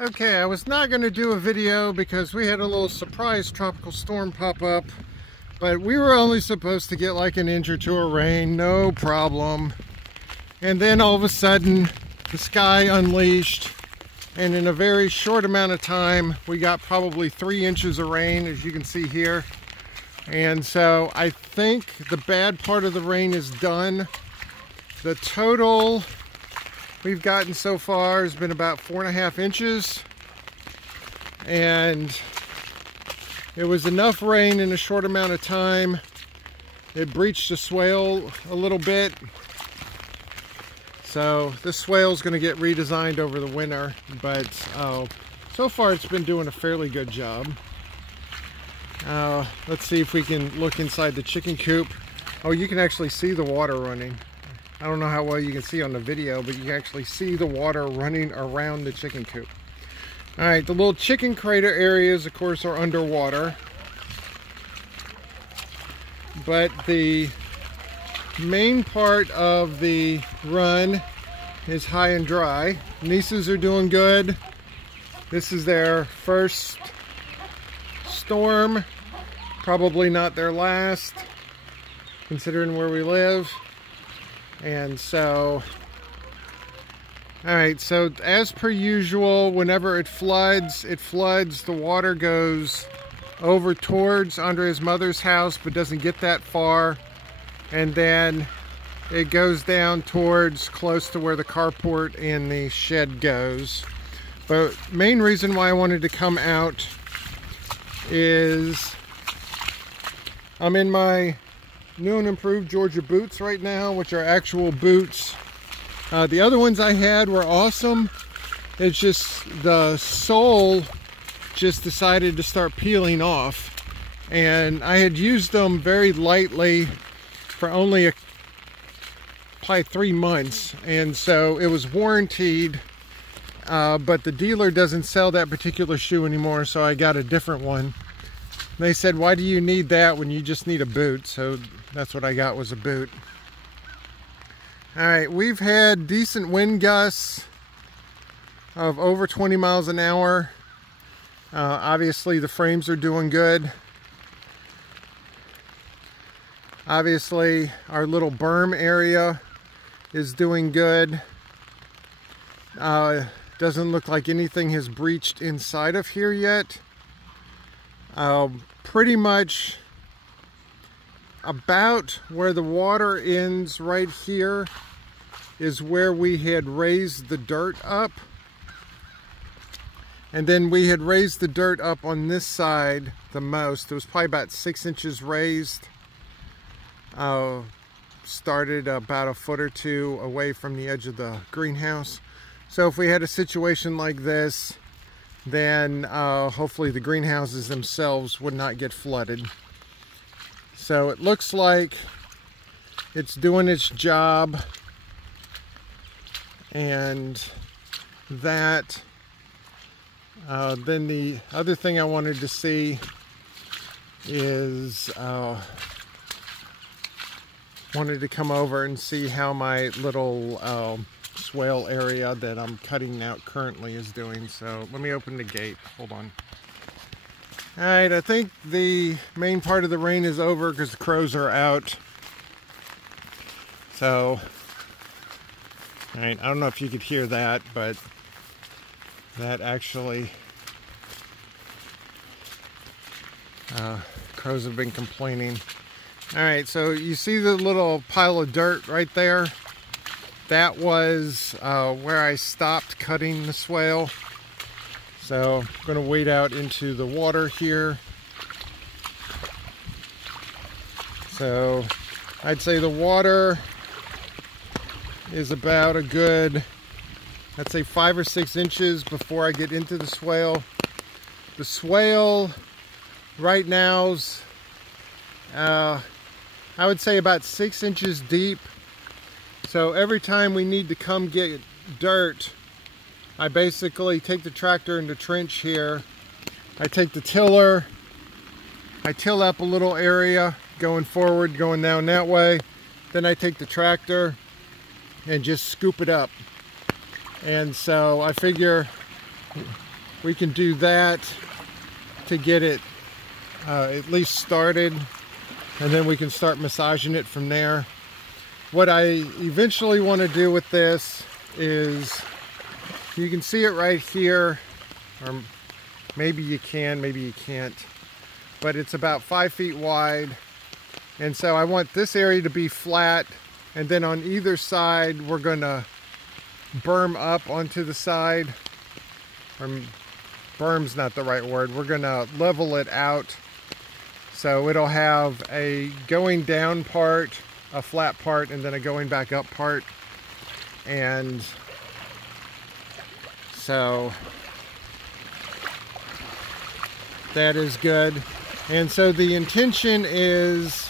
Okay, I was not going to do a video because we had a little surprise tropical storm pop up, but we were only supposed to get like an inch or two of rain, no problem. And then all of a sudden, the sky unleashed, and in a very short amount of time, we got probably 3 inches of rain, as you can see here. And so I think the bad part of the rain is done. The total we've gotten so far has been about 4.5 inches, and it was enough rain in a short amount of time. It breached the swale a little bit, so this swale is going to get redesigned over the winter, but so far it's been doing a fairly good job. Let's see if we can look inside the chicken coop. Oh, you can actually see the water running. I don't know how well you can see on the video, but you can actually see the water running around the chicken coop. All right, the little chicken crater areas, of course, are underwater. But the main part of the run is high and dry. Nieces are doing good. This is their first storm, probably not their last, considering where we live. And so, all right, so as per usual, whenever it floods, the water goes over towards Andrea's mother's house, but doesn't get that far. And then it goes down towards close to where the carport and the shed goes. But main reason why I wanted to come out is I'm in my new and improved Georgia boots right now, which are actual boots. The other ones I had were awesome. It's just the sole just decided to start peeling off, and I had used them very lightly for only probably 3 months, and so it was warranted, but the dealer doesn't sell that particular shoe anymore, so I got a different one. They said, why do you need that when you just need a boot? So that's what I got, was a boot. All right, we've had decent wind gusts of over 20 miles an hour. Obviously the frames are doing good. Obviously our little berm area is doing good. Doesn't look like anything has breached inside of here yet. Pretty much about where the water ends right here is where we had raised the dirt up, and then we had raised the dirt up on this side the most. It was probably about 6 inches raised. Started about a foot or two away from the edge of the greenhouse. So if we had a situation like this, then hopefully the greenhouses themselves would not get flooded. So it looks like it's doing its job, and that then the other thing I wanted to see is wanted to come over and see how my little swale area that I'm cutting out currently is doing. So let me open the gate. Hold on. All right, I think the main part of the rain is over because the crows are out. So, all right, I don't know if you could hear that, but that actually, crows have been complaining. All right, so you see the little pile of dirt right there? That was where I stopped cutting the swale. So I'm going to wade out into the water here. So I'd say the water is about a good, I'd say 5 or 6 inches before I get into the swale. The swale right now's, I would say about 6 inches deep. So every time we need to come get dirt, I basically take the tractor in the trench here. I take the tiller, I till up a little area going forward, going down that way. Then I take the tractor and just scoop it up. And so I figure we can do that to get it at least started, and then we can start massaging it from there. What I eventually want to do with this is, you can see it right here, or maybe you can, maybe you can't, but it's about 5 feet wide. And so I want this area to be flat, and then on either side we're going to berm up onto the side. Or berm's not the right word. We're going to level it out. So it'll have a going down part, a flat part, and then a going back up part. And so that is good. And so the intention is,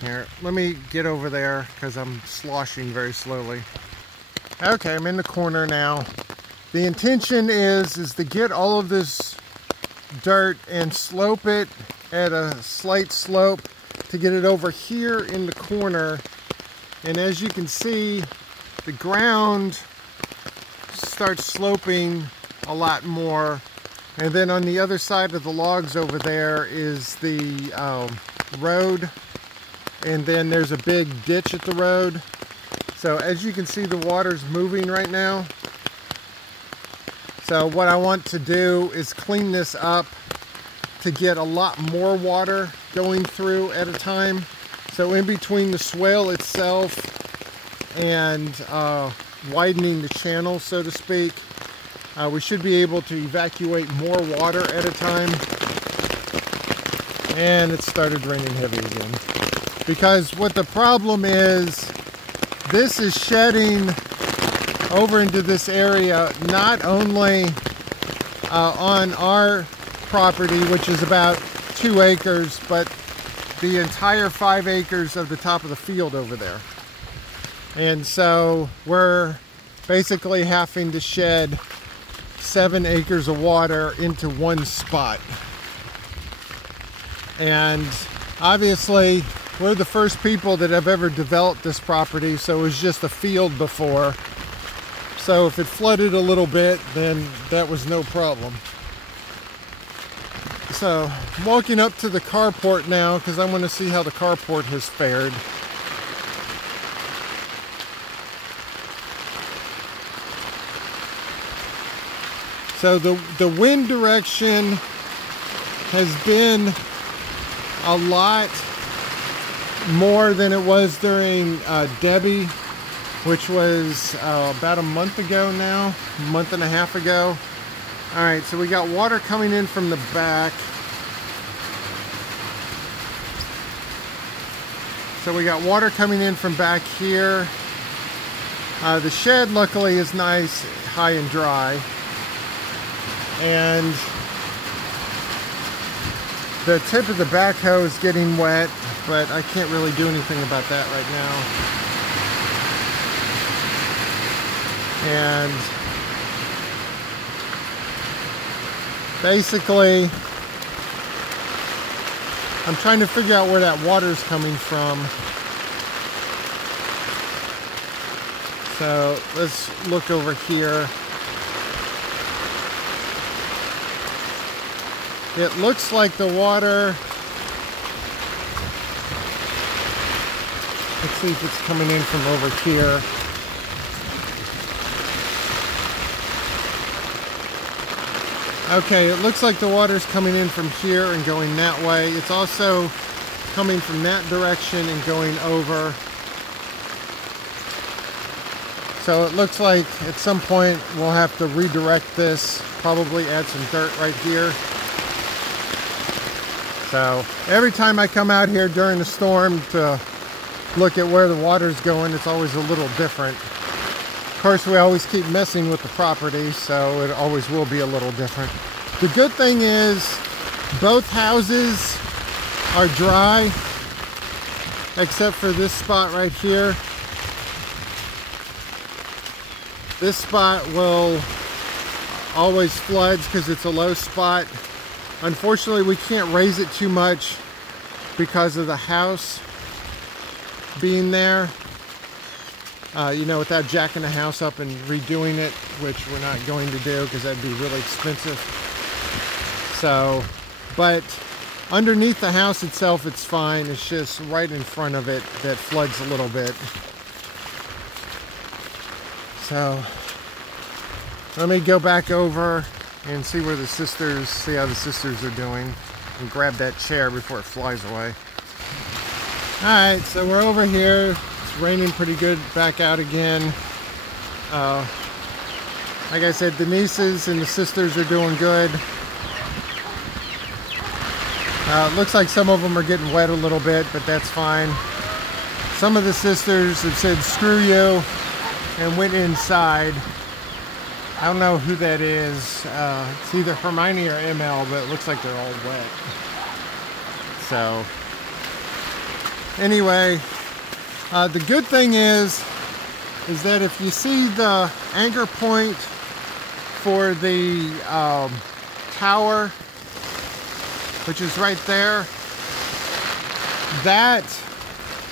here, let me get over there because I'm sloshing very slowly. Okay, I'm in the corner now. The intention is to get all of this dirt and slope it at a slight slope to get it over here in the corner. And as you can see, the ground starts sloping a lot more. And then on the other side of the logs over there is the road. And then there's a big ditch at the road. So as you can see, the water's moving right now. So what I want to do is clean this up to get a lot more water going through at a time. So in between the swale itself and widening the channel, so to speak, we should be able to evacuate more water at a time. And it started raining heavy again. Because what the problem is, this is shedding over into this area, not only on our property, which is about 2 acres, but the entire 5 acres of the top of the field over there. And so we're basically having to shed 7 acres of water into one spot. And obviously we're the first people that have ever developed this property, so it was just a field before. So if it flooded a little bit, then that was no problem. So I'm walking up to the carport now because I want to see how the carport has fared. So the wind direction has been a lot more than it was during Debbie, which was about a month ago now, a month and a half ago. All right, so we got water coming in from the back. So we got water coming in from back here. The shed, luckily, is nice, high and dry. And the tip of the backhoe is getting wet, but I can't really do anything about that right now. And basically, I'm trying to figure out where that water's coming from. So let's look over here. It looks like the water, let's see if it's coming in from over here. Okay, it looks like the water's coming in from here and going that way. It's also coming from that direction and going over. So it looks like at some point we'll have to redirect this, probably add some dirt right here. So every time I come out here during the storm to look at where the water's going, it's always a little different. Of course, we always keep messing with the property, so it always will be a little different. The good thing is both houses are dry, except for this spot right here. This spot will always floods because it's a low spot. Unfortunately, we can't raise it too much because of the house being there. you know, without jacking the house up and redoing it, which we're not going to do because that'd be really expensive. So, but underneath the house itself, it's fine. It's just right in front of it that floods a little bit. So, let me go back over and see how the sisters are doing, and grab that chair before it flies away. Alright, so we're over here. It's raining pretty good back out again. Like I said, the nieces and the sisters are doing good. It looks like some of them are getting wet a little bit, but that's fine. Some of the sisters have said screw you and went inside. I don't know who that is. It's either Hermione or ML, but it looks like they're all wet. So, anyway, the good thing is that if you see the anchor point for the tower, which is right there, that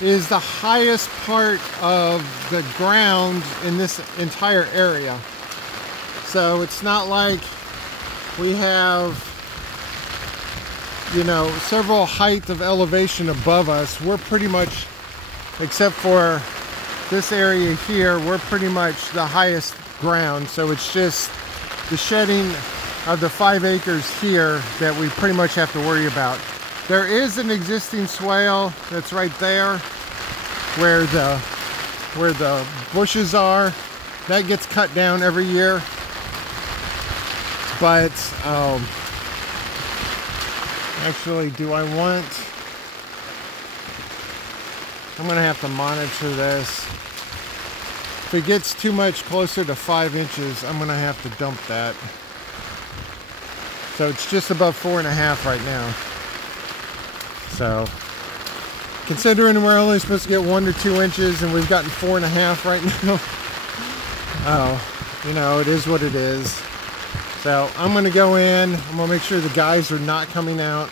is the highest part of the ground in this entire area. So it's not like we have, you know, several heights of elevation above us. We're pretty much, except for this area here, we're pretty much the highest ground. So it's just the shedding of the 5 acres here that we pretty much have to worry about. There is an existing swale that's right there where the bushes are. That gets cut down every year. But actually, I'm gonna have to monitor this. If it gets too much closer to 5 inches, I'm gonna have to dump that. So it's just above 4.5 right now. So, considering we're only supposed to get 1 to 2 inches and we've gotten 4.5 right now, you know, it is what it is. So I'm gonna go in. I'm gonna make sure the guys are not coming out,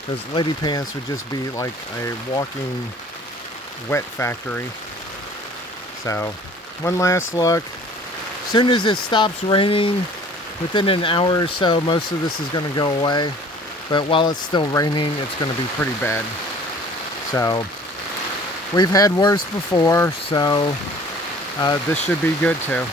because Lady Pants would just be like a walking wet factory. So one last look. As soon as it stops raining, within an hour or so, most of this is gonna go away. But while it's still raining, it's gonna be pretty bad. So we've had worse before, so this should be good too.